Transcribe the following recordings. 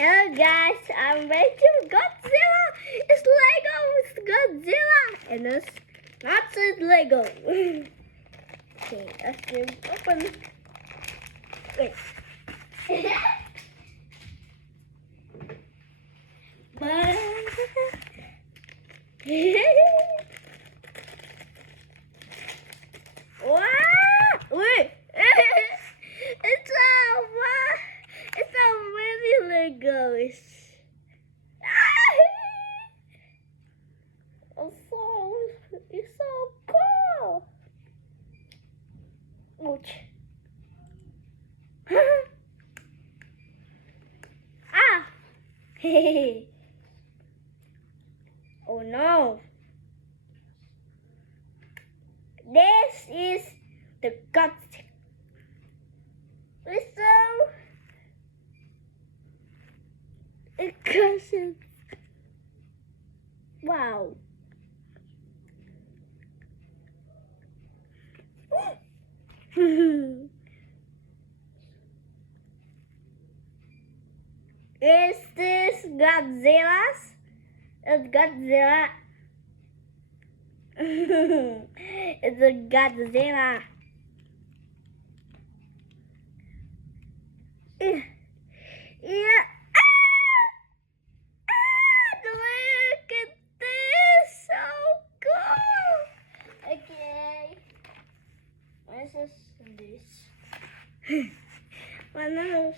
Hello guys, I'm making Godzilla. It's Lego with Godzilla, and it's not just Lego. Okay, let's get open. Wait. Wow! Wait. It's a mini Lego. It's so cool. Ouch. Ah. Oh no. This is the Godzilla. It's so expensive. Wow. Is this Godzilla's? It's Godzilla. It's a Godzilla. Yeah. Look at this. So cool. Okay. What is this? What else?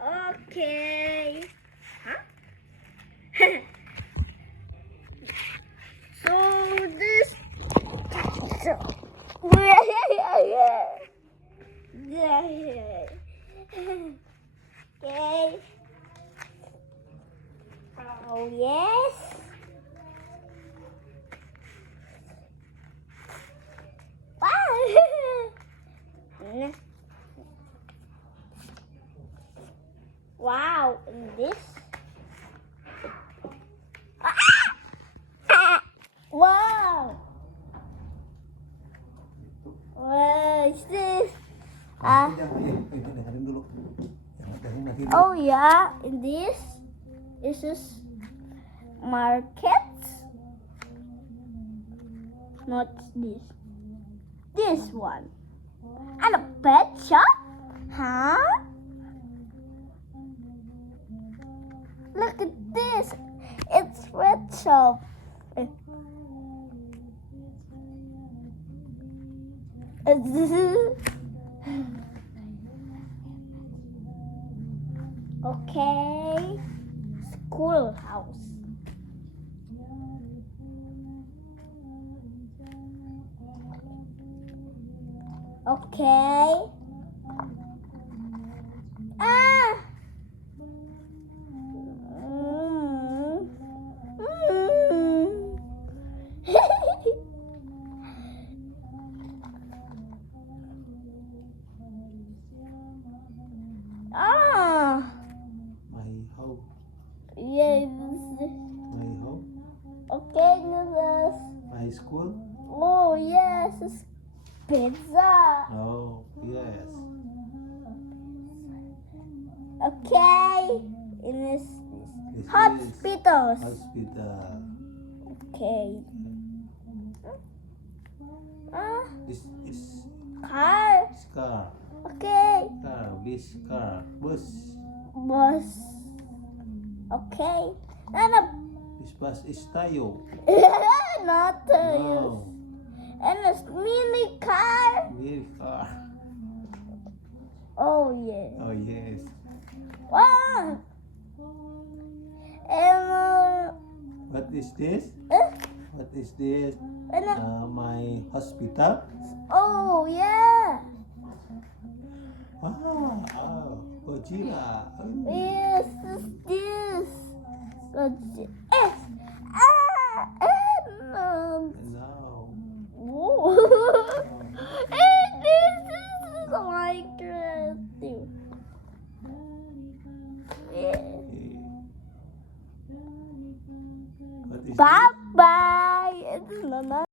Okay. Huh? So this. Okay. Oh yes. Wow, and this. Wow. What is this? Oh yeah, and this is market. Not this. This one. And a pet shop? Huh? Look at this. It's pet shop. Okay. Schoolhouse. Okay. Ah. Ah. My house. Yes. My home. Okay, noodles. My school. Oh yes, it's pizza. Oh yes. Okay, in this This hospitals. is hospital. Okay. This is Car. car. Okay. Car. This car. Bus. Bus. Okay. And a This bus is tayo. not to use. No. And a mini car. This car. Oh yeah. Oh yes. Wow. And What is this? What is this? and My hospital. oh yeah. Wow. Oh, Godzilla. Oh. Yes, this. Yes. No. No. And this is Minecraft. Yeah. is Bye bye. It's Mama.